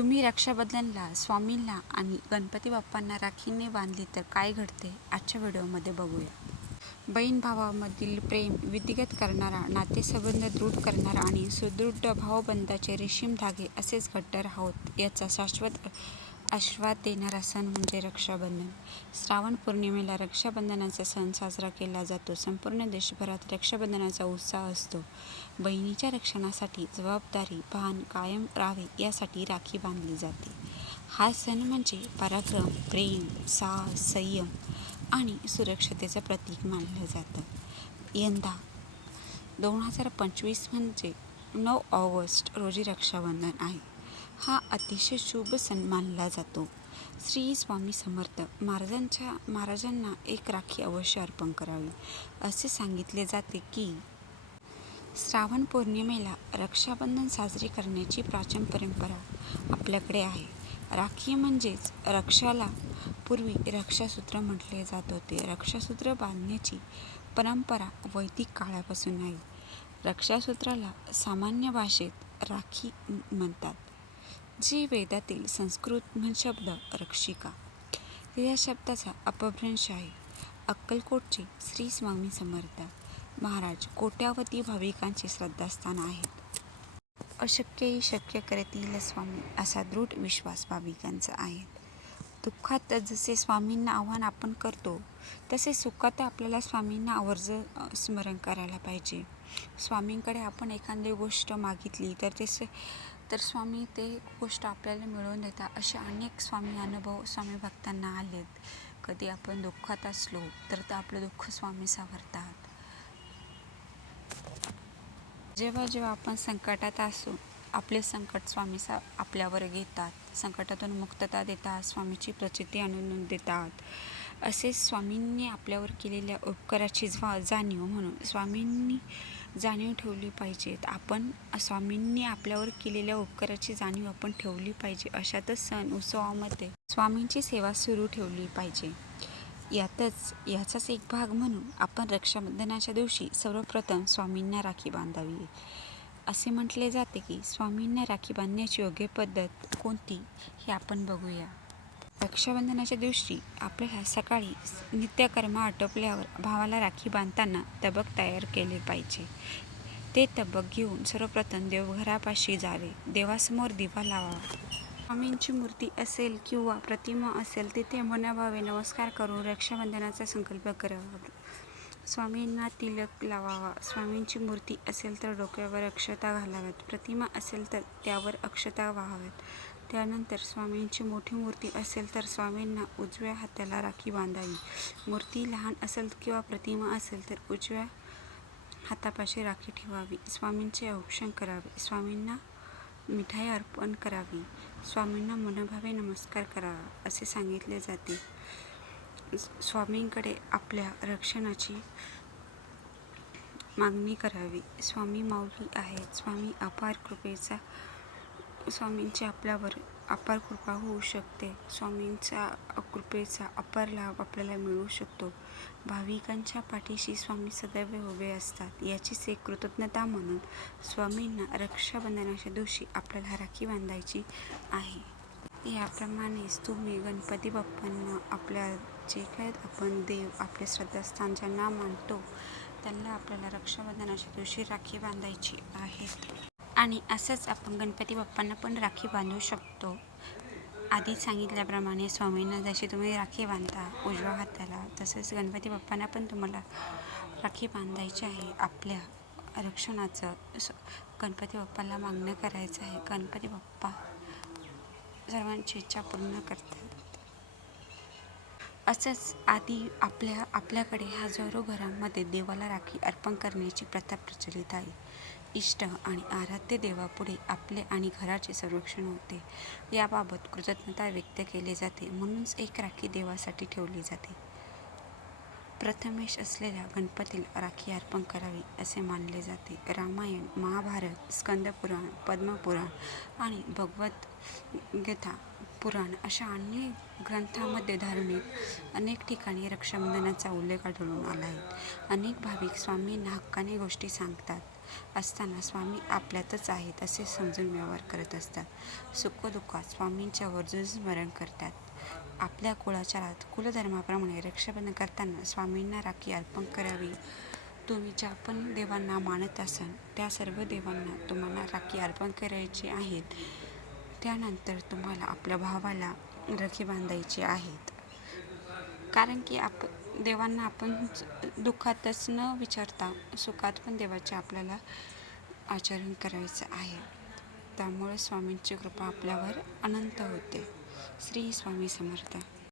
तुम्ही रक्षाबंधनला स्वामींना आणि गणपती बाप्पांना राखीने बांधली तर काय घडते? आजच्या व्हिडिओमध्ये बघूया. बहीण भावामधील प्रेम विधिगत करणारा नातेसंबंध दृढ करणारा आणि सुदृढ भावबंधाचे रेशीम धागे असेच घट्ट राहोत याचा शाश्वत आशीर्वाद देणारा सण म्हणजे रक्षाबंधन. श्रावण पौर्णिमेला रक्षाबंधनाचा सण साजरा केला जातो. संपूर्ण देशभरात रक्षाबंधनाचा उत्साह असतो. बहिणीच्या रक्षणासाठी जबाबदारी भान कायम राहावे यासाठी राखी बांधली जाते. हा सण म्हणजे पराक्रम प्रेम साहस संयम आणि सुरक्षतेचं प्रतीक मानलं जातं. यंदा दोन हजार पंचवीस म्हणजे नऊ ऑगस्ट रोजी रक्षाबंधन आहे. हा अतिशय शुभ सण मानला जातो. श्री स्वामी समर्थ महाराजांच्या महाराजांना एक राखी अवश्य अर्पण करावी. असे सांगितले जाते की श्रावण पौर्णिमेला रक्षाबंधन साजरी करण्याची प्राचीन परंपरा आपल्याकडे आहे. राखी म्हणजेच रक्षाला पूर्वी रक्षासूत्र म्हटले जात होते. रक्षासूत्र बांधण्याची परंपरा वैदिक काळापासून आहे. रक्षासूत्राला सामान्य भाषेत राखी म्हणतात जी वेदातील संस्कृत शब्द रक्षिका. या शब्दाचा अपभ्रंश आहे. अक्कलकोटचे श्री स्वामी समर्थ महाराज कोट्यावधी भाविकांचे श्रद्धास्थान आहेत अशक्यही शक्य करतील स्वामी असा दृढ विश्वास भाविकांचा आहे. दुःखात जसे स्वामींना आव्हान आपण करतो तसे सुखात आपल्याला स्वामींना आवर्ज स्मरण करायला पाहिजे. स्वामींकडे आपण एखादी गोष्ट मागितली तर ते तर स्वामी ते गोष्ट आपल्याला मिळवून देतात असे अनेक स्वामी अनुभव स्वामी भक्तांना आलेत. कधी आपण दुःखात असलो तर ते आपलं दुःख स्वामी सावरतात. जेव्हा जेव्हा आपण संकटात असू आपले संकट स्वामी सा आपल्यावर घेतात. संकटातून मुक्तता देतात स्वामीची प्रचिती आणून देतात. असे स्वामींनी आपल्यावर केलेल्या उपकाराची जा जाणीव म्हणून स्वामींनी जाणीव ठेवली पाहिजेत. आपण स्वामींनी आपल्यावर केलेल्या उपकाराची जाणीव आपण ठेवली पाहिजे. अशातच सण उत्सवामध्ये स्वामींची सेवा सुरू ठेवली पाहिजे. यातच याचाच एक भाग म्हणून आपण रक्षाबंधनाच्या दिवशी सर्वप्रथम स्वामींना राखी बांधावी. असे म्हटले जाते की स्वामींना राखी बांधण्याची योग्य पद्धत कोणती हे आपण बघूया. रक्षाबंधनाच्या दिवशी आपल्याला सकाळी नित्यकर्म आटोपल्यावर भावाला राखी बांधताना तबक तयार केले पाहिजे. ते तबक घेऊन सर्वप्रथम देवघरापाशी जावे. देवासमोर दिवा लावावा स्वामींची मूर्ती असेल किंवा प्रतिमा असेल तिथे मनाभावे नमस्कार करून रक्षाबंधनाचा संकल्प करावा. स्वामींना तिलक लावावा. स्वामींची मूर्ती असेल तर डोक्यावर अक्षता घालाव्यात. प्रतिमा असेल तर त्यावर अक्षता वाहाव्यात. त्यानंतर स्वामींची मोठी मूर्ती असेल तर स्वामींना उजव्या हाताला राखी बांधावी. मूर्ती लहान असेल किंवा प्रतिमा असेल तर उजव्या हातापाशी राखी ठेवावी. स्वामींचे औक्षण करावे. स्वामींना मिठाई अर्पण करावी. स्वामींना मनोभावे नमस्कार करावा असे सांगितले जाते. स्वामींकडे आपल्या रक्षणाची मागणी करावी. स्वामी माऊली आहेत. स्वामी अपार कृपेचा स्वामींची आपल्यावर अपार कृपा होऊ शकते. स्वामींचा कृपेचा अपार लाभ आपल्याला मिळू शकतो. भाविकांच्या पाठीशी स्वामी सदैव उभे असतात. याचीच एक कृतज्ञता म्हणून स्वामींना रक्षाबंधनाच्या दिवशी आपल्याला राखी बांधायची आहे. याप्रमाणेच तुम्ही गणपती बाप्पांना आपल्या जे काय आपण देव आपले श्रद्धास्थान ज्यांना मानतो त्यांना आपल्याला रक्षाबंधनाच्या दिवशी राखी बांधायची आहे. आणि असंच आपण गणपती बाप्पांना पण राखी बांधू शकतो. आधी सांगितल्याप्रमाणे स्वामींना जशी तुम्ही राखी बांधता उजव्या हाताला तसंच गणपती बाप्पांना पण तुम्हाला राखी बांधायची आहे. आपल्या रक्षणाचं स- गणपती बाप्पाला मागणं करायचं आहे. गणपती बाप्पा सर्वांची इच्छा पूर्ण करतात. असंच आधी आपल्या आपल्याकडे हजारो घरांमध्ये देवाला राखी अर्पण करण्याची प्रथा प्रचलित आहे. इष्ट आणि आराध्य देवापुढे आपले आणि घराचे संरक्षण होते. याबाबत कृतज्ञता व्यक्त केली जाते म्हणूनच एक राखी देवासाठी ठेवली जाते. प्रथमेश असलेल्या गणपतीला राखी अर्पण करावी असे मानले जाते. रामायण महाभारत स्कंदपुराण पद्मपुराण आणि भगवद्गीता पुराण अशा अनेक ग्रंथांमध्ये धार्मिक अनेक ठिकाणी रक्षाबंधनाचा उल्लेख आढळून आला आहे. अनेक भाविक स्वामींना हक्काने गोष्टी सांगतात. असताना स्वामी आपल्यातच आहेत असे समजून व्यवहार करत असतात. सुखदुःखात स्वामींच्या वर्जून स्मरण करतात. आपल्या कुळाचारात कुलधर्माप्रमाणे रक्षाबंधन करताना स्वामींना राखी अर्पण करावी. तुम्ही ज्या पण देवांना मानत असाल त्या सर्व देवांना तुम्हाला राखी अर्पण करायची आहेत. त्यानंतर तुम्हाला आपल्या भावाला राखी बांधायची आहेत. कारण की आप देवांना आपण दुःखातच न विचारता सुखात पण देवाचे आपल्याला आचरण करायचं आहे. त्यामुळे स्वामींची कृपा आपल्यावर अनंत होते. श्री स्वामी समर्थ.